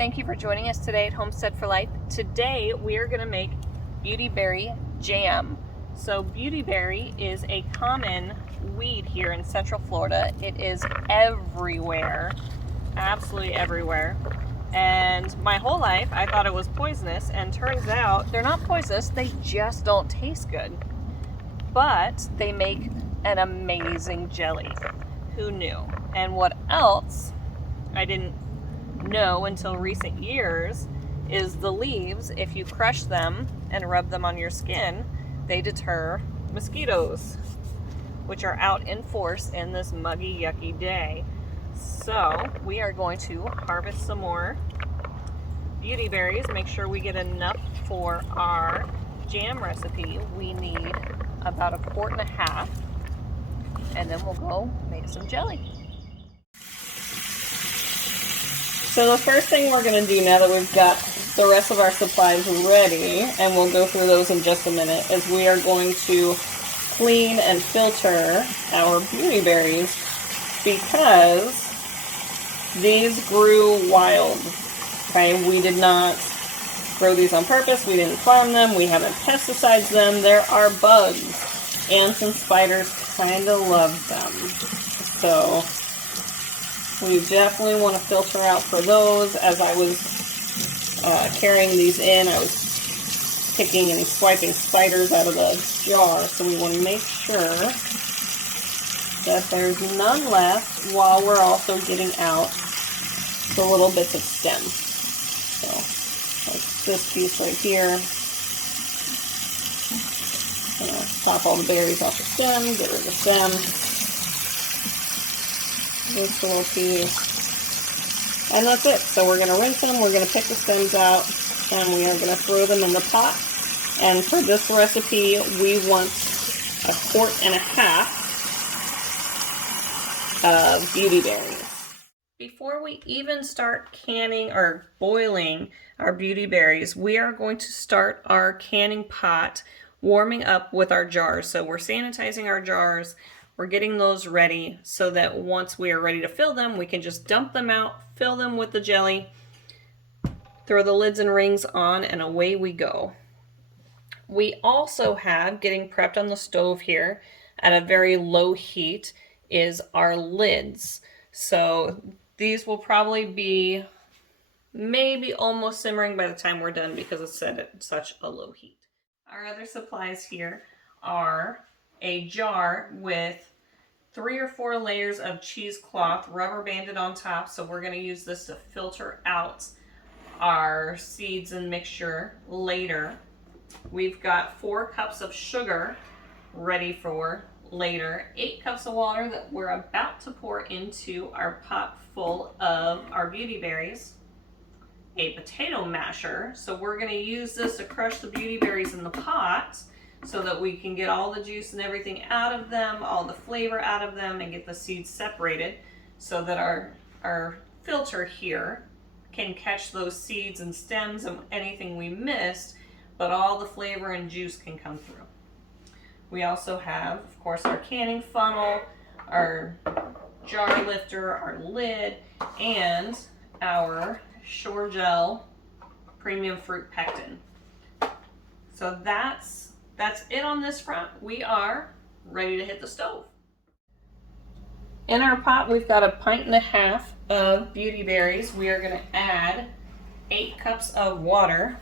Thank you for joining us today at Homestead for Life. Today we are going to make beautyberry jam. So beautyberry is a common weed here in Central Florida. It is everywhere, absolutely everywhere. And my whole life I thought it was poisonous, and turns out they're not poisonous, they just don't taste good. But they make an amazing jelly. Who knew? And what else I didn't know until recent years is the leaves, if you crush them and rub them on your skin, they deter mosquitoes, which are out in force in this muggy, yucky day. So we are going to harvest some more beautyberries, make sure we get enough for our jam recipe. We need about 1.5 quarts, and then we'll go make some jelly. So the first thing we're going to do, now that we've got the rest of our supplies ready, and we'll go through those in just a minute, is we are going to clean and filter our beautyberries, because these grew wild. Okay, we did not grow these on purpose, we didn't farm them, we haven't pesticides them. There are bugs. Ants and spiders kind of love them. So we definitely want to filter out for those. As I was carrying these in, I was picking and swiping spiders out of the jar, so we want to make sure that there's none left while we're also getting out the little bits of stem. So like this piece right here. Pop all the berries off the stem, get rid of the stem. This little piece, and that's it. So we're going to rinse them, we're going to pick the stems out, and we are going to throw them in the pot. And for this recipe, we want 1.5 quarts of beautyberries. Before we even start canning or boiling our beautyberries, we are going to start our canning pot warming up with our jars. So we're sanitizing our jars. We're getting those ready so that once we are ready to fill them, we can just dump them out, fill them with the jelly, throw the lids and rings on, and away we go. We also have, getting prepped on the stove here at a very low heat, is our lids. So these will probably be maybe almost simmering by the time we're done, because it's set at such a low heat. Our other supplies here are a jar with 3 or 4 layers of cheesecloth rubber banded on top. So we're going to use this to filter out our seeds and mixture later. We've got 4 cups of sugar ready for later, 8 cups of water that we're about to pour into our pot full of our beautyberries, a potato masher. So we're going to use this to crush the beautyberries in the pot, so that we can get all the juice and everything out of them, all the flavor out of them, and get the seeds separated, so that our filter here can catch those seeds and stems and anything we missed, but all the flavor and juice can come through. We also have, of course, our canning funnel, our jar lifter, our lid, and our Shore Gel Premium Fruit Pectin. So that's it on this front. We are ready to hit the stove. In our pot, we've got 1.5 pints of beautyberries. We are going to add 8 cups of water,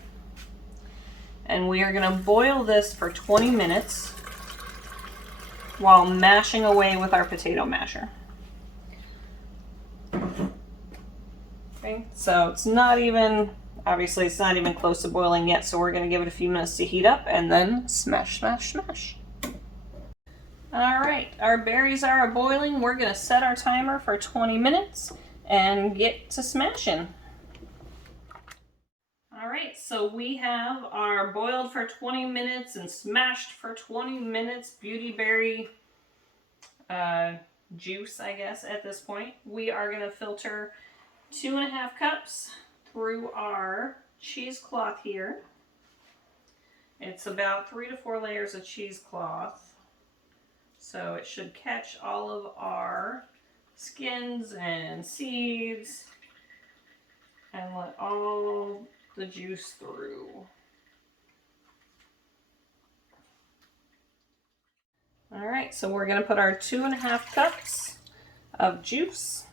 and we are going to boil this for 20 minutes while mashing away with our potato masher. Okay, so it's not even, obviously it's not even close to boiling yet, so we're going to give it a few minutes to heat up, and then smash, smash, smash. All right, our berries are boiling. We're going to set our timer for 20 minutes and get to smashing. All right, so we have our boiled for 20 minutes and smashed for 20 minutes beautyberry juice, I guess, at this point. We are going to filter 2.5 cups through our cheesecloth here. It's about 3 to 4 layers of cheesecloth, so it should catch all of our skins and seeds and let all the juice through. All right, so we're going to put our 2.5 cups of juice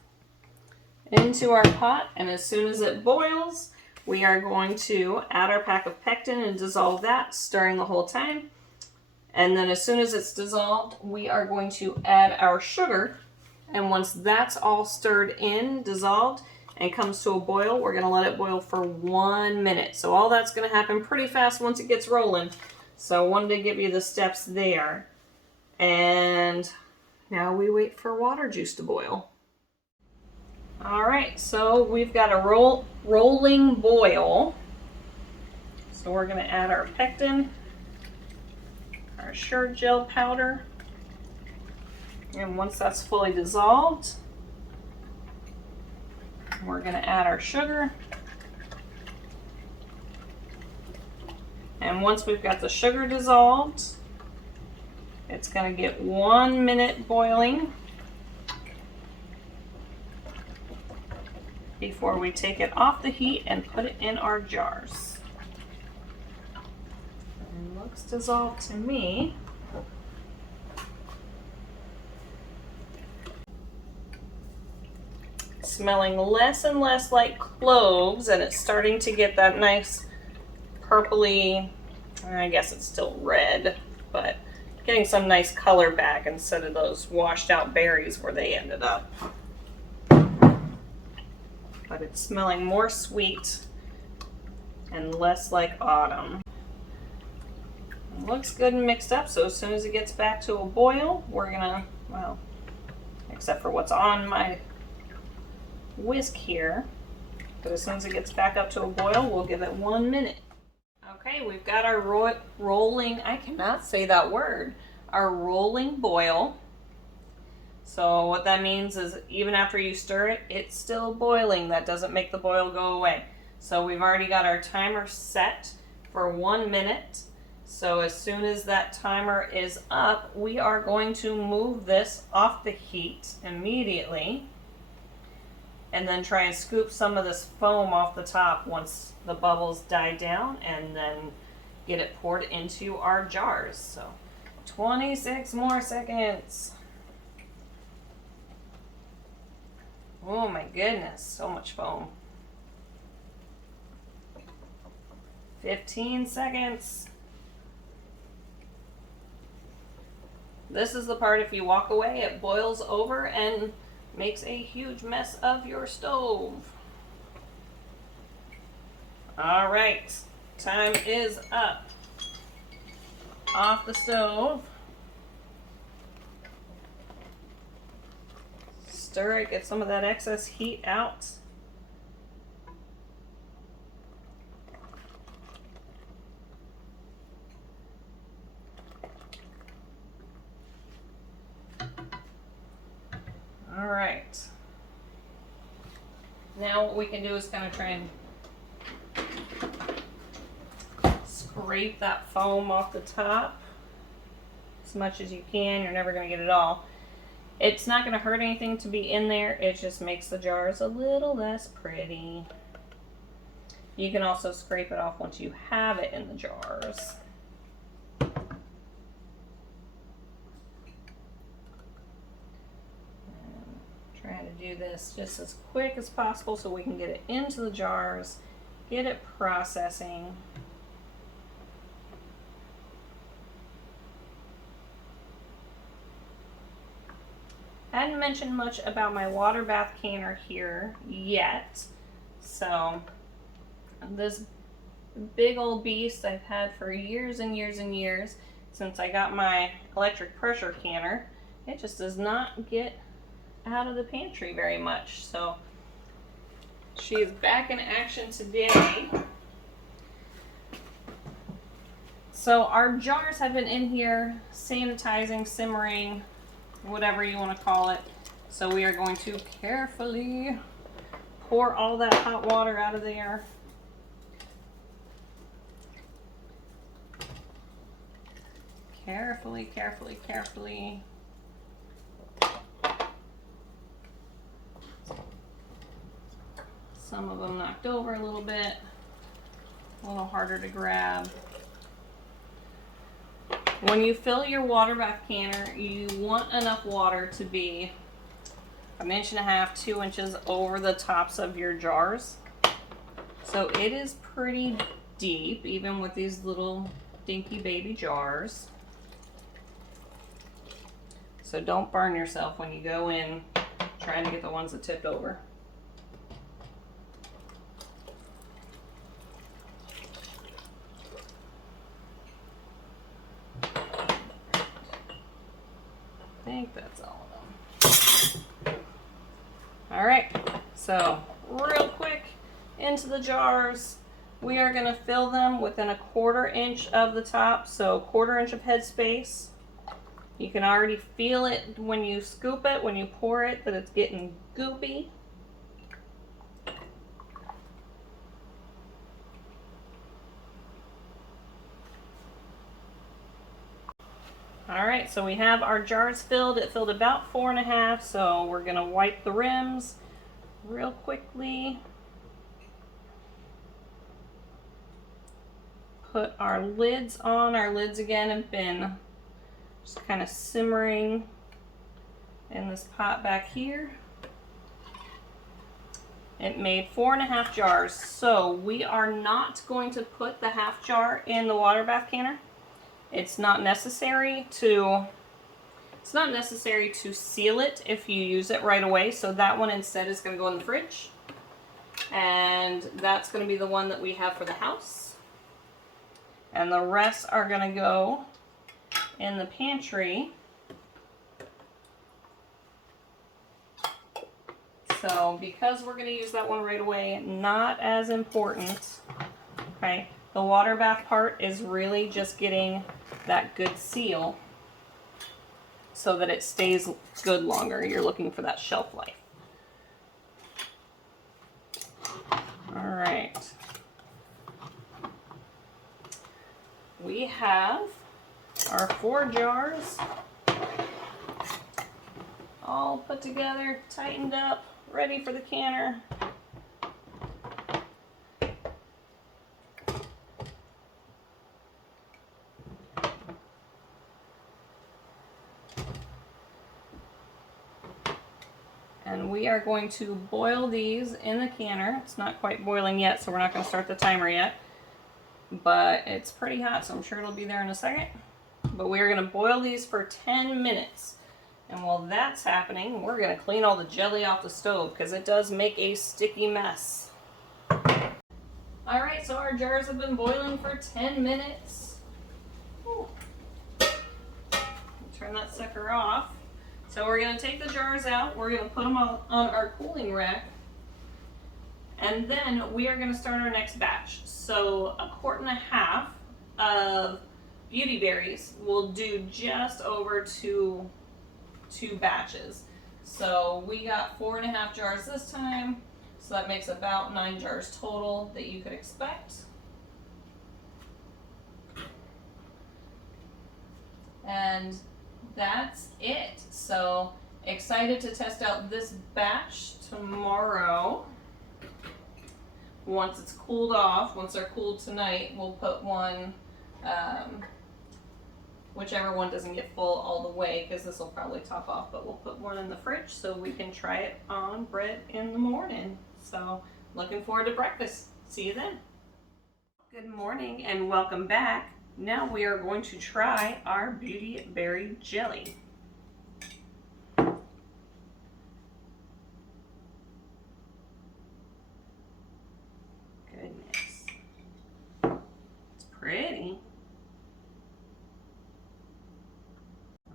into our pot, and as soon as it boils, we are going to add our pack of pectin and dissolve that, stirring the whole time. And then as soon as it's dissolved, we are going to add our sugar, and once that's all stirred in, dissolved, and comes to a boil, we're going to let it boil for 1 minute. So all that's going to happen pretty fast once it gets rolling. So I wanted to give you the steps there. And now we wait for water juice to boil. All right, so we've got a rolling boil. So we're going to add our pectin, our sugar gel powder, and once that's fully dissolved, we're going to add our sugar. And once we've got the sugar dissolved, it's going to get 1 minute boiling before we take it off the heat and put it in our jars. It looks dissolved to me. Smelling less and less like cloves, and it's starting to get that nice purpley, I guess it's still red, but getting some nice color back instead of those washed out berries where they ended up. But it's smelling more sweet and less like autumn. It looks good and mixed up, so as soon as it gets back to a boil, we're gonna, well, except for what's on my whisk here, but as soon as it gets back up to a boil, we'll give it 1 minute. Okay, we've got our rolling, I cannot say that word, our rolling boil. So what that means is even after you stir it, it's still boiling. That doesn't make the boil go away. So we've already got our timer set for 1 minute. So as soon as that timer is up, we are going to move this off the heat immediately, and then try and scoop some of this foam off the top once the bubbles die down, and then get it poured into our jars. So 26 more seconds. Oh my goodness, so much foam. 15 seconds. This is the part, if you walk away, it boils over and makes a huge mess of your stove. All right, time is up. Off the stove. Stir it, get some of that excess heat out. All right. Now what we can do is kind of try and scrape that foam off the top as much as you can. You're never going to get it all. It's not going to hurt anything to be in there. It just makes the jars a little less pretty. You can also scrape it off once you have it in the jars. Trying to do this just as quick as possible so we can get it into the jars, get it processing. I hadn't mentioned much about my water bath canner here yet. So this big old beast I've had for years and years and years since I got my electric pressure canner. It just does not get out of the pantry very much. So she is back in action today. So our jars have been in here sanitizing, simmering, whatever you want to call it. So we are going to carefully pour all that hot water out of there. Carefully, carefully, carefully. some of them knocked over a little bit, a little harder to grab. When you fill your water bath canner, you want enough water to be 1.5 inches, 2 inches over the tops of your jars. So it is pretty deep, even with these little dinky baby jars. So don't burn yourself when you go in trying to get the ones that tipped over. I think that's all of them. All right, so real quick into the jars. We are going to fill them within 1/4 inch of the top, so 1/4 inch of headspace. You can already feel it when you scoop it, when you pour it, that it's getting goopy. All right, so we have our jars filled. It filled about 4.5, so we're gonna wipe the rims real quickly. Put our lids on. Our lids again have been just kind of simmering in this pot back here. It made 4.5 jars, so we are not going to put the 1/2 jar in the water bath canner. It's not necessary to seal it if you use it right away. So that one instead is going to go in the fridge, and that's going to be the one that we have for the house. And the rest are going to go in the pantry. So because we're going to use that one right away, not as important. Okay, the water bath part is really just getting that good seal so that it stays good longer. You're looking for that shelf life. All right. We have our 4 jars all put together, tightened up, ready for the canner. And we are going to boil these in the canner. It's not quite boiling yet, so we're not going to start the timer yet. But it's pretty hot, so I'm sure it'll be there in a second. But we are going to boil these for 10 minutes. And while that's happening, we're going to clean all the jelly off the stove because it does make a sticky mess. Alright, so our jars have been boiling for 10 minutes. Ooh. Turn that sucker off. So we're going to take the jars out, we're going to put them on our cooling rack, and then we are going to start our next batch. So 1.5 quarts of beauty berries will do just over two batches. So we got 4.5 jars this time, so that makes about 9 jars total that you could expect. And that's it. So excited to test out this batch tomorrow. Once it's cooled off, once they're cooled tonight, we'll put one, whichever one doesn't get full all the way, because this will probably top off, but we'll put one in the fridge so we can try it on bread in the morning. So looking forward to breakfast. See you then. Good morning and welcome back. Now we are going to try our beauty berry jelly. Goodness. It's pretty.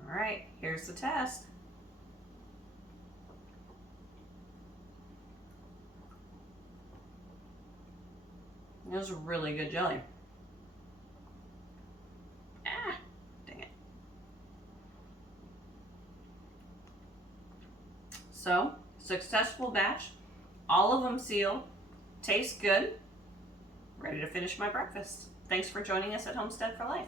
All right, here's the test. It was a really good jelly. So, successful batch, all of them sealed, taste good, ready to finish my breakfast. Thanks for joining us at Homestead for Life.